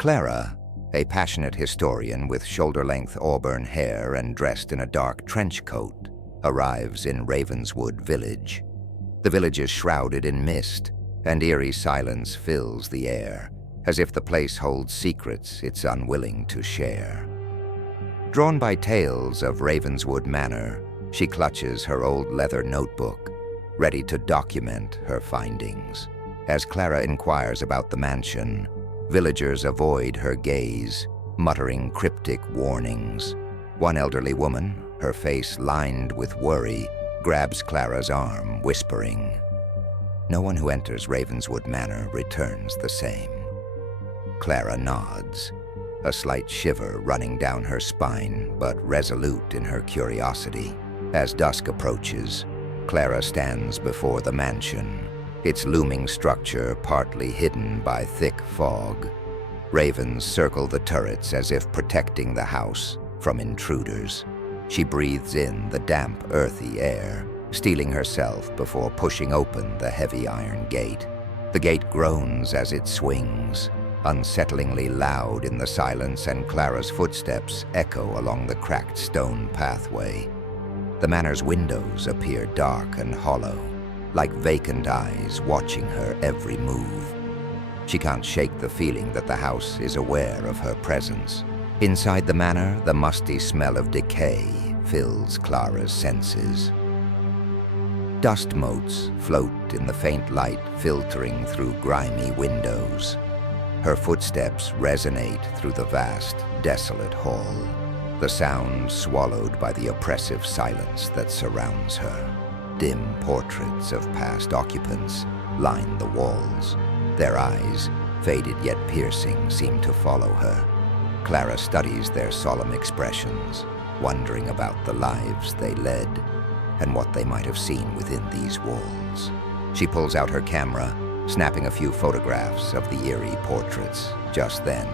Clara, a passionate historian with shoulder-length auburn hair and dressed in a dark trench coat, arrives in Ravenswood Village. The village is shrouded in mist, and eerie silence fills the air, as if the place holds secrets it's unwilling to share. Drawn by tales of Ravenswood Manor, she clutches her old leather notebook, ready to document her findings. As Clara inquires about the mansion, villagers avoid her gaze, muttering cryptic warnings. One elderly woman, her face lined with worry, grabs Clara's arm, whispering. No one who enters Ravenswood Manor returns the same. Clara nods, a slight shiver running down her spine, but resolute in her curiosity. As dusk approaches, Clara stands before the mansion, its looming structure partly hidden by thick fog. Ravens circle the turrets as if protecting the house from intruders. She breathes in the damp, earthy air, steeling herself before pushing open the heavy iron gate. The gate groans as it swings, unsettlingly loud in the silence, and Clara's footsteps echo along the cracked stone pathway. The manor's windows appear dark and hollow, like vacant eyes watching her every move. She can't shake the feeling that the house is aware of her presence. Inside the manor, the musty smell of decay fills Clara's senses. Dust motes float in the faint light filtering through grimy windows. Her footsteps resonate through the vast, desolate hall, the sound swallowed by the oppressive silence that surrounds her. Dim portraits of past occupants line the walls. Their eyes, faded yet piercing, seem to follow her. Clara studies their solemn expressions, wondering about the lives they led and what they might have seen within these walls. She pulls out her camera, snapping a few photographs of the eerie portraits. Just then,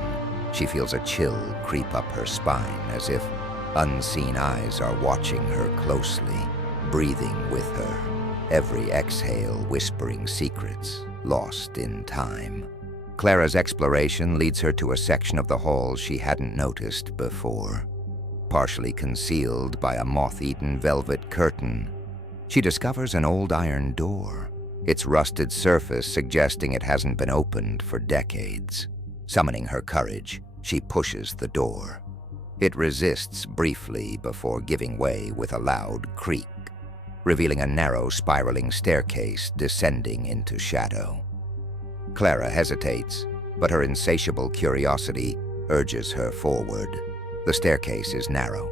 she feels a chill creep up her spine, as if unseen eyes are watching her closely, breathing with her, every exhale whispering secrets lost in time. Clara's exploration leads her to a section of the hall she hadn't noticed before. Partially concealed by a moth-eaten velvet curtain, she discovers an old iron door, its rusted surface suggesting it hasn't been opened for decades. Summoning her courage, she pushes the door. It resists briefly before giving way with a loud creak, revealing a narrow, spiraling staircase descending into shadow. Clara hesitates, but her insatiable curiosity urges her forward. The staircase is narrow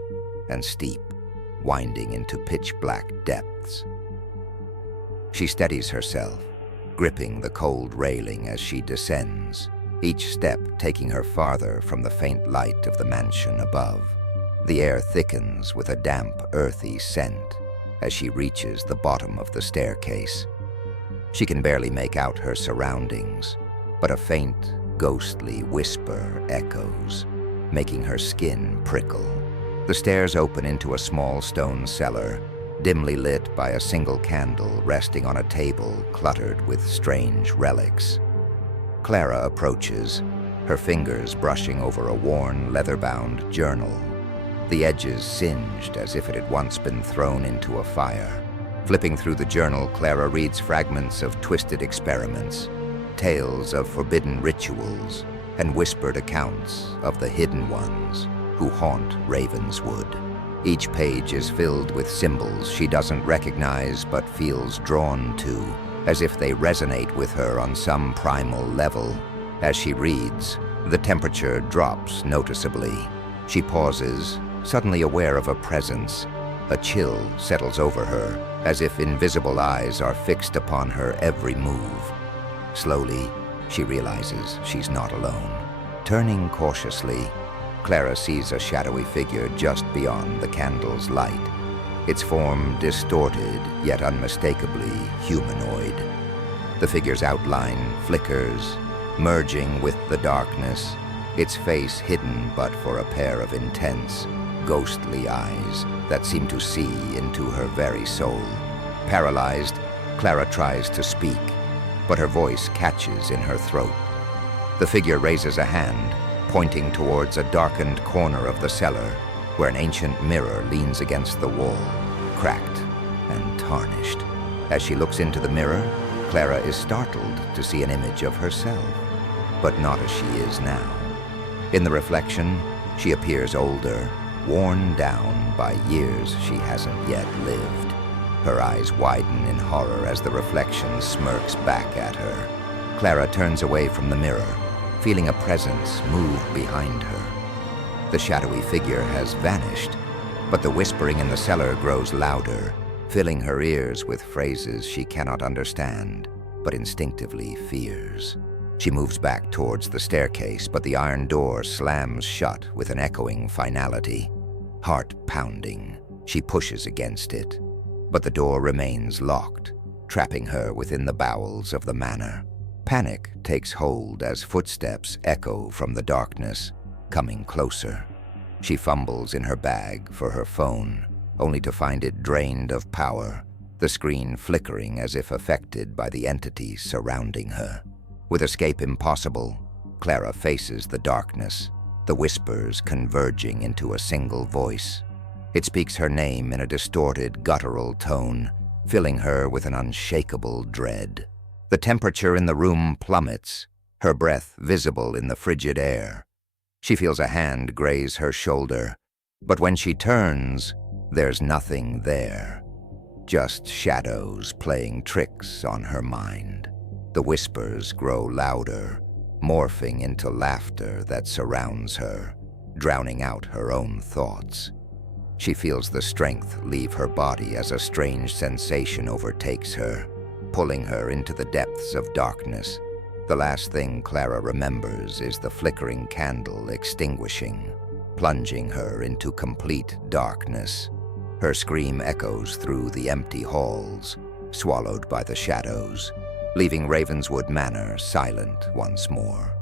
and steep, winding into pitch-black depths. She steadies herself, gripping the cold railing as she descends, each step taking her farther from the faint light of the mansion above. The air thickens with a damp, earthy scent as she reaches the bottom of the staircase. She can barely make out her surroundings, but a faint, ghostly whisper echoes, making her skin prickle. The stairs open into a small stone cellar, dimly lit by a single candle resting on a table cluttered with strange relics. Clara approaches, her fingers brushing over a worn, leather-bound journal, the edges singed as if it had once been thrown into a fire. Flipping through the journal, Clara reads fragments of twisted experiments, tales of forbidden rituals, and whispered accounts of the hidden ones who haunt Ravenswood. Each page is filled with symbols she doesn't recognize but feels drawn to, as if they resonate with her on some primal level. As she reads, the temperature drops noticeably. She pauses, suddenly aware of a presence. A chill settles over her, as if invisible eyes are fixed upon her every move. Slowly, she realizes she's not alone. Turning cautiously, Clara sees a shadowy figure just beyond the candle's light, its form distorted yet unmistakably humanoid. The figure's outline flickers, merging with the darkness, its face hidden but for a pair of intense, ghostly eyes that seem to see into her very soul. Paralyzed, Clara tries to speak, but her voice catches in her throat. The figure raises a hand, pointing towards a darkened corner of the cellar where an ancient mirror leans against the wall, cracked and tarnished. As she looks into the mirror, Clara is startled to see an image of herself, but not as she is now. In the reflection, she appears older, worn down by years she hasn't yet lived. Her eyes widen in horror as the reflection smirks back at her. Clara turns away from the mirror, feeling a presence move behind her. The shadowy figure has vanished, but the whispering in the cellar grows louder, filling her ears with phrases she cannot understand, but instinctively fears. She moves back towards the staircase, but the iron door slams shut with an echoing finality. Heart pounding, she pushes against it, but the door remains locked, trapping her within the bowels of the manor. Panic takes hold as footsteps echo from the darkness, coming closer. She fumbles in her bag for her phone, only to find it drained of power, the screen flickering as if affected by the entities surrounding her. With escape impossible, Clara faces the darkness, the whispers converging into a single voice. It speaks her name in a distorted, guttural tone, filling her with an unshakable dread. The temperature in the room plummets, her breath visible in the frigid air. She feels a hand graze her shoulder, but when she turns, there's nothing there. Just shadows playing tricks on her mind. The whispers grow louder, morphing into laughter that surrounds her, drowning out her own thoughts. She feels the strength leave her body as a strange sensation overtakes her, pulling her into the depths of darkness. The last thing Clara remembers is the flickering candle extinguishing, plunging her into complete darkness. Her scream echoes through the empty halls, swallowed by the shadows, leaving Ravenswood Manor silent once more.